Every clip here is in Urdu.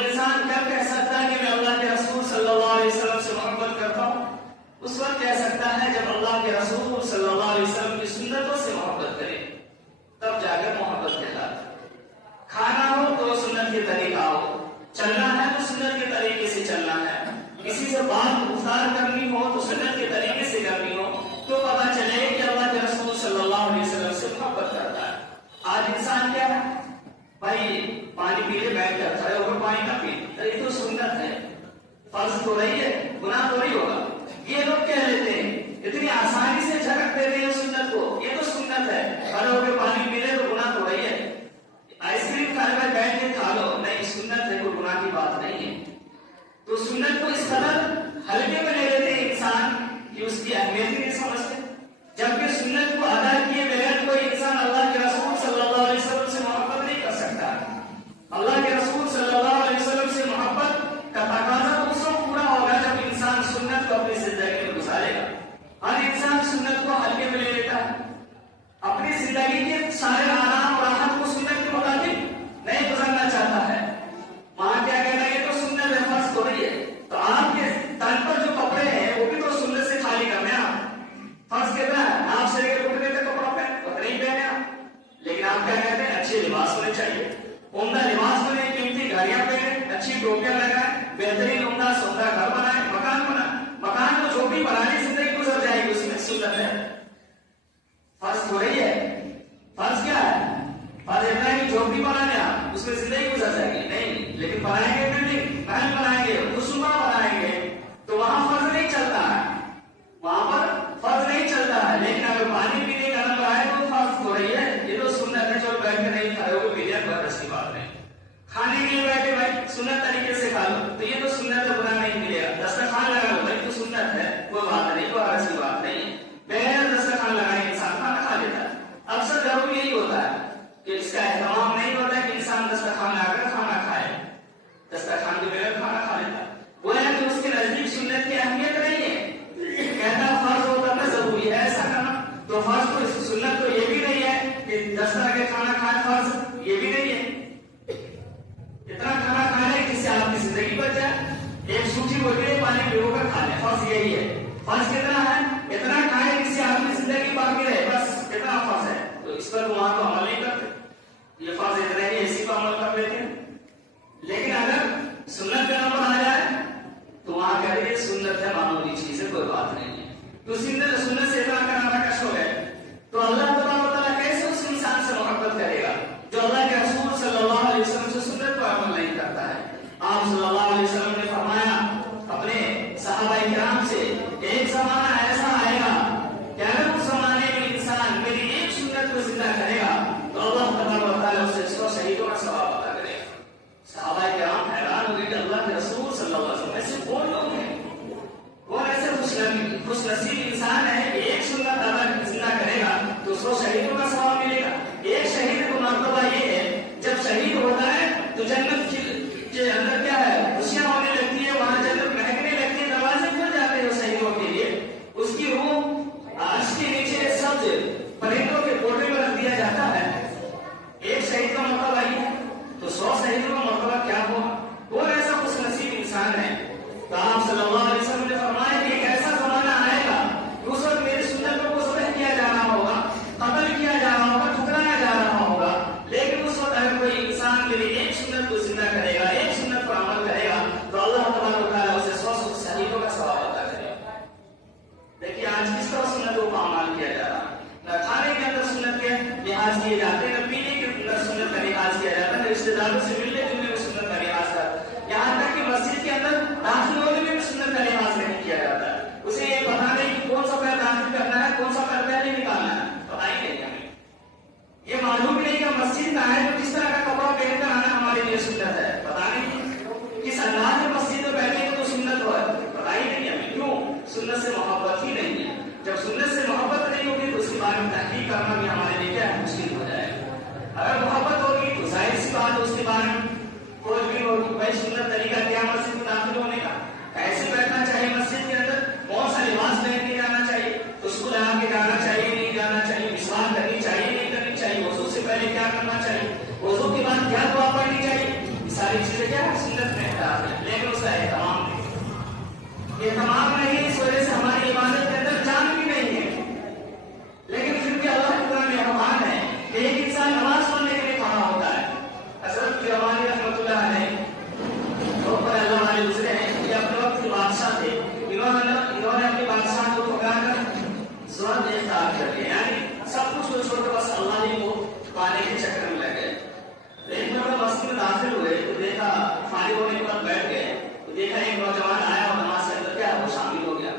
انسان کب کہہ سکتا ہے کہ میں اللہ کے رسول صلی اللہ علیہ وسلم سے محبت کرتا ہوں؟ اس وقت کہہ سکتا ہے جب اللہ کے رسول صلی اللہ علیہ وسلم کی سنتوں سے محبت کرے، تب جا کر محبت کہلاتا ہے۔ کھانا ہو تو سنت کے طریقہ ہو، چلنا ہے تو سنت کے طریقے سے چلنا ہے، کسی سے بات گفتار کرنی ہو تو سنت کے طریقے سے کرنی ہو، تو پتا چلے کہ اللہ کے رسول صلی اللہ علیہ وسلم سے محبت کرتا ہے۔ آج انسان کیا ہے بھائی، پانی پی لے بیٹھ کر کھڑے ہو کر پانی نہ پی، یہ تو سنت ہے، فرض تو رہی ہے، گناہ تو نہیں ہوگا۔ یہ لوگ کہہ لیتے ہیں، اتنی آسانی سے جھڑک دیتے ہیں سنت کو، یہ تو سنت ہے، کھڑے ہو کے پانی پی لے تو گناہ تو رہی ہے۔ آئس کریم کھانے میں بیٹھ کے کھا لو، نہیں سنت ہے، کوئی گناہ کی بات نہیں ہے۔ تو سنت کو اس قدر ہلکے میں لے لیتے ہیں انسان کہ اس کی اہمیت ہی نہیں سمجھتے، جبکہ سنت کو ادا کیے بغیر کوئی انسان اللہ کے رسول صلی اللہ علیہ وسلم سے محبت نہیں کر سکتا۔ اللہ کے رسول صلی اللہ علیہ وسلم سے محبت کا تقاضا اس وقت پورا ہوگا جب انسان سنت کو اپنی زندگی میں گزارے گا۔ ہر انسان سنت کو ہلکے میں لے لیتا ہے، اپنی زندگی کے سارے آرام اور راحت کو سنت کے مطابق نہیں گزارنا چاہتا ہے۔ وہاں کیا کہنا ہے، یہ تو سنت ہے، فرض ہو رہی ہے، تو آپ کے تن پر جو کپڑے ہیں وہ بھی تو سنت سے خالی کرنے ہیں۔ آپ فرض کہنا ہے آپ شریر کے گھٹنے تک کپڑا پہن نہیں پہنے آپ، لیکن آپ کیا کہتے ہیں اچھے لباس ہونے چاہیے، عمدہ لباس ہونے، قیمتی گاڑیاں پہنے، اچھی ٹوپیاں لگائیں، بہترین عمدہ سوندہ گھر بنائیں، مکان بنائیں، مکان کو جھوپڑی بنانے زندگی گزر جائے گی، اس میں سنت ہے۔ فرض ہو رہی ہے، فرض کیا ہے، فرض اتنا ہے کہ جھوپڑی بنانے آپ اس میں زندگی گزر جائے گی، نہیں، لیکن بنائیں گے بلڈنگ، محل بنائیں گے، خصوصا بنائیں گے، تو وہاں فرض نہیں چلتا ہے، وہاں پر فرض نہیں چلتا ہے، لیکن اگر پانی پینے کا نمبر آئے تو فرض ہو رہی ہے، یہ تو سنت ہے، جو بیٹھ کے نہیں کھائے ہو پینے پر رس کی بات نہیں، کھانے کے لیے بیٹھے بھائی سنت طریقے سے کھا لو، تو یہ تو سنت ہے، گناہ نہیں ملے گا۔ دسترخوان لگا لو بھائی تو سنت ہے، کوئی بات نہیں، کوئی رس کی بات نہیں، بغیر دسترخوان لگائے انسان کھانا کھا لیتا ہے۔ اکثر گھروں میں یہی ہوتا ہے کہ اس کا اہتمام نہیں ہوتا کہ انسان دسترخوان لگا کر کھانا کھائے، دسترخوان کے بغیر کھانا کھا لیتا ہے، وہ ہے کہ اس کے نزدیک سنت کی اہمیت نہیں ہے، کہتا فرض ہوتا ہے ضروری ہے ایسا کرنا، تو فرض تو سنت تو یہ بھی نہیں ہے کہ دستر کے کھانا کھائے، فرض یہ بھی نہیں ہے۔ اتنا کھانا کھانا ہے جس سے آپ کی زندگی بچ جائے، ایک سوچی روٹی پانی پھگو کر کھا لیں، فرض یہی ہے۔ فرض کتنا ہے، اتنا کھائے جس سے آپ کی زندگی باقی رہے، بس اتنا فرض ہے، تو اس پر وہاں تو عمل نہیں کرتے، یہ فرض اتنا ہی اسی کو عمل کر لیتے ہیں۔ لیکن اگر سنت کا نمبر آ جائے تو وہاں کہہ رہے سنت ہے، معمولی چیز ہے، کوئی بات نہیں ہے، تو سنت سے اتنا کرنا کش ہو گئے، تو اللہ تعالیٰ کیسے اس انسان سے محبت کرے گا جو اللہ کے رسول صلی اللہ علیہ وسلم سے سنت پر عمل نہیں کرتا ہے۔ آپ صلی اللہ علیہ وسلم نے فرمایا اپنے صحابہ کرام سے، ایک زمانہ ایسا آئے گا کہ اگر اس زمانے میں انسان میری ایک سنت کو زندہ کرے گا تو اللہ تعالیٰ اسے 100 شہیدوں کا ثواب عطا کرے گا۔ صحابہ کرام حیران ہو گئے کہ اللہ کے رسول صلی اللہ علیہ وسلم ایسے کون لوگ ہیں، کون ایسے خوش نصیب انسان ہے کہ ایک سنت اگر زندہ کرے گا تو 100 شہیدوں کا ثواب ملے گا۔ ایک شہید کو مرتبہ یہ ہے جب شہید ہوتا ہے تو جنت کے اندر کیا ہے، خوشیاں ہونے لگتی ہے، وہاں جنت مہکنے لگتی ہے، دروازے کھل جاتے ہیں شہیدوں کے لیے، اس کی روح عرش کے نیچے سبز پرندوں کے کوٹے میں رکھ دیا جاتا ہے۔ ایک شہید کا مرتبہ یہ ہے، تو 100 شہیدوں کا مرتبہ کیا ہوگا، وہ ایسا خوش نصیب انسان ہے۔ تو آپ صلی اللہ علیہ وسلم نے فرمایا کہ ایک ایسا زمانہ آئے گا کہ اس وقت میری سنتوں کو ذبح کیا جا رہا ہوگا، قتل کیا جا رہا ہوگا، ٹھکرایا جا رہا ہوگا، لیکن اس وقت اگر کوئی انسان میری ایک سنت کو زندہ کرے گا، ایک سنت پر عمل کرے گا تو اللہ تعالیٰ اسے 100 شہیدوں کا ثواب عطا کرے گا۔ دیکھیے آج کس طرح سنتوں کا عمل کیا جا رہا ہے، نہ کھانے کے اندر سنت کے لحاظ کیے جاتے ہیں، نہ پینے کے اندر سنت کا لحاظ کیا جاتا ہے، نہ رشتے داروں سے ملنے جلنے میں سنت کا لحاظ کرتا ہے، یہاں تک کہ مسجد کے اندر داخل ہونے میں بھی سنت کا لحاظ نہیں کیا جاتا ہے۔ اسے یہ پتا نہیں کہ کون سا پیر داخل کرنا ہے، کون سا پیر پہلے نکالنا ہے، پتا ہی نہیں ہمیں، یہ معلوم نہیں کہ مسجد میں آئے تو کس طرح کا کپڑا پہن کر آنا ہمارے لیے سنت ہے، پتا نہیں کس انداز میں مسجد میں بیٹھے تو سنت ہو، پتا ہی نہیں ہمیں، کیوں؟ سنت سے محبت ہی نہیں ہے۔ جب سنت سے محبت نہیں ہوگی تو اس کے بارے میں تحقیق کرنا بھی ہمارے لیے کیا ہے، مشکل ہو جائے گا۔ اگر محبت ہوگی تو ظاہر سی بات ہے اس کے بارے میں کوئی بھی ہوگی، بھائی سنت طریقہ کیا مسجد میں داخل ہونے کا، کیسے بیٹھنا چاہیے مسجد کے اندر، کون سا لباس پہن کے جانا چاہیے، اس کو لگا کے جانا چاہیے نہیں جانا چاہیے، مسواک کرنی چاہیے نہیں کرنی چاہیے، وضو سے پہلے کیا کرنا چاہیے، وضو کے بعد کیا دعا پڑھنی چاہیے، چیزیں کیا ہے سنت میں اختلاف ہے، لیکن اس کا اہتمام نہیں، اہتمام نہیں، اس وجہ سے ہماری عبادت کے اندر جان بھی نہیں ہے۔ لیکن پھر بھی اللہ اتنا مہربان ہے کہ ایک انسان نماز پڑھنے کے لیے کھڑا ہوتا ہے۔ حضرت رحمانی رحمۃ اللہ علیہ بہت بڑے اللہ والے گزرے ہیں، یہ اپنے وقت کے بادشاہ تھے، انہوں نے اپنے بادشاہ کو پکا کر زہد اختیار کر لیا، یعنی سب کچھ کو چھوڑ کر بس اللہ ہی کو پانے کے چکر میں لگ گئے۔ ایک مرتبہ مسجد میں داخل ہوئے تو دیکھا فارغ ہونے کے بعد بیٹھ گئے تو دیکھا ایک نوجوان آیا اور نماز کے اندر کیا وہ شامل ہو گیا،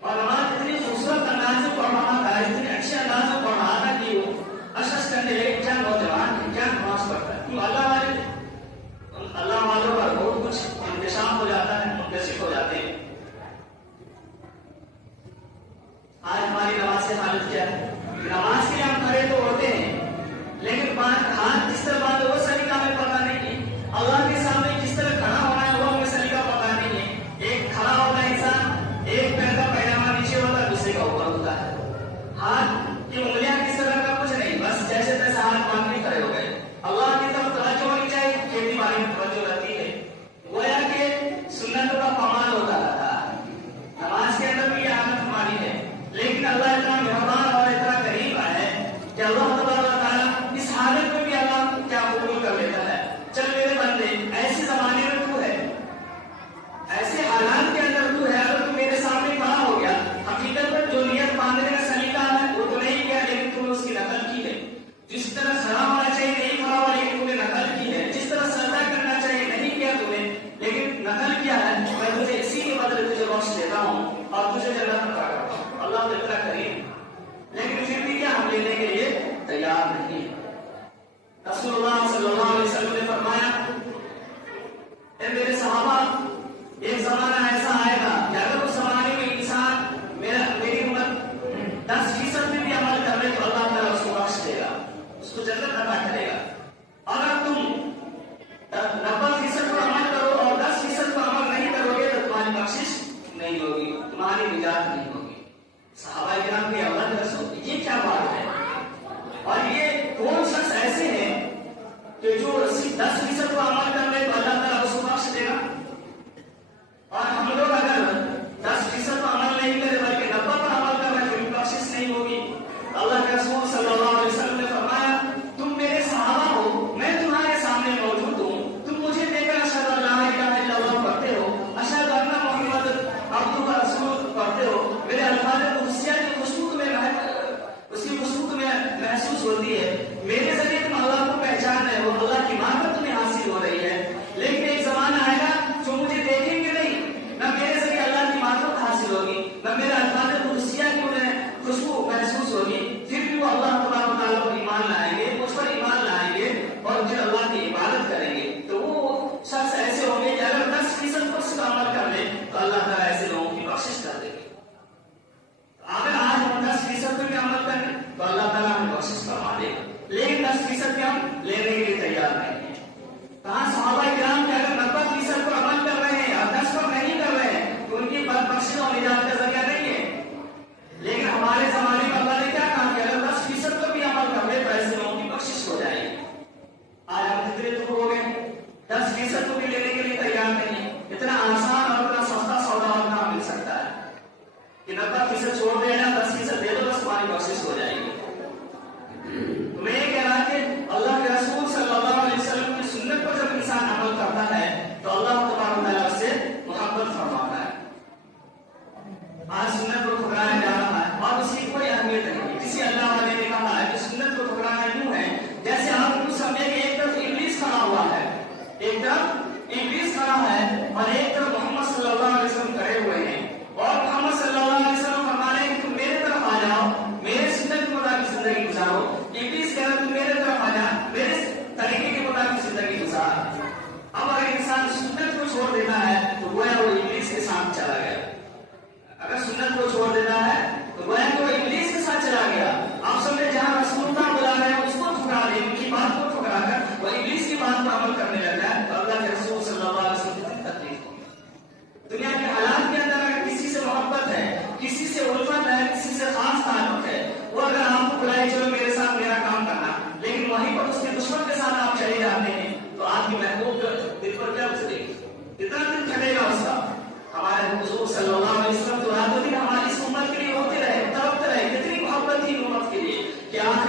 اور نماز اتنی خوبصورت انداز میں پڑھ رہا تھا، اتنی اچھے انداز میں پڑھ رہا تھا کہ وہ اشخاص کرنے لگے کیا نوجوان کیا نماز پڑھتا ہے۔ اللہ والوں پر بہت کچھ انتشام ہو جاتا ہے، منتشر ہو جاتے ہیں۔ آج ہماری نماز کی حالت کیا ہے؟ نماز کے لیے ہم کھڑے تو ہوتے ہیں لیکن ہاتھ جس طرح باندھے وہ سلیقہ ہمیں پتہ نہیں ہے، اللہ کے سامنے جس طرح کھڑا ہونا ہے وہ ہمیں سلیقہ پتہ نہیں ہے۔ ایک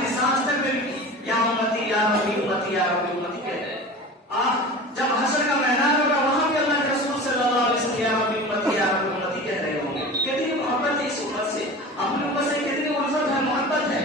آخری سانس تک میں یا امتی یا ربی امتی یا ربی امتی کہتے ہیں. جب حشر کا میدان ہوگا وہاں بھی اللہ کے رسول صلی اللہ علیہ وسلم یا ربی امتی یا ربی امتی کہہ رہے ہوں گے. کتنی محبت ہے اس امت سے، اپنی امت سے کتنی الفت ہے، محبت ہے.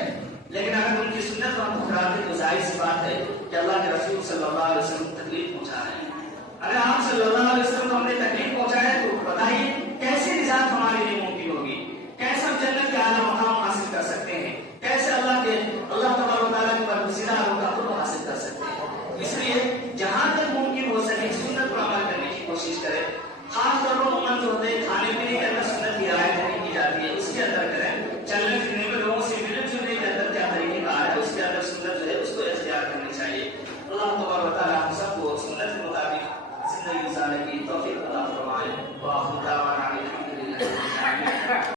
لیکن اگر ان کی سنت کو ہم ٹھکراتے تو ظاہر سی بات ہے کہ اللہ کے رسول صلی اللہ علیہ وسلم تکلیف پہنچا رہے ہیں. اگر آپ صلی اللہ علیہ وسلم کو ہم نے تکلیف پہنچایا تو بتائیے کیسی نجات ہمارے لیے ممکن ہوگی، کیسے ہم جنت کے اعلیٰ مقام حاصل کر سکتے ہیں، کیسے اللہ تبارک و تعالیٰ کے برگزیدہ کا قرب حاصل کر سکتے ہیں. اس لیے جہاں تک ممکن ہو سکے سنت پر عمل کرنے کی کوشش کریں. خاص طور پر عموماً جو ہوتے ہیں کھانے پینے کے اندر سنت کی رعایت نہیں کی جاتی ہے، اس کے اندر کریں. چلنے پھرنے میں لوگوں سے ملنے جلنے کے اندر کیا طریقہ کار ہے، اس کے اندر سنت جو ہے اس کو اختیار کرنی چاہیے. اللہ تبارک و تعالیٰ ہم سب کو سنت کے مطابق زندگی گزارنے کی توفیق عطا فرمائے.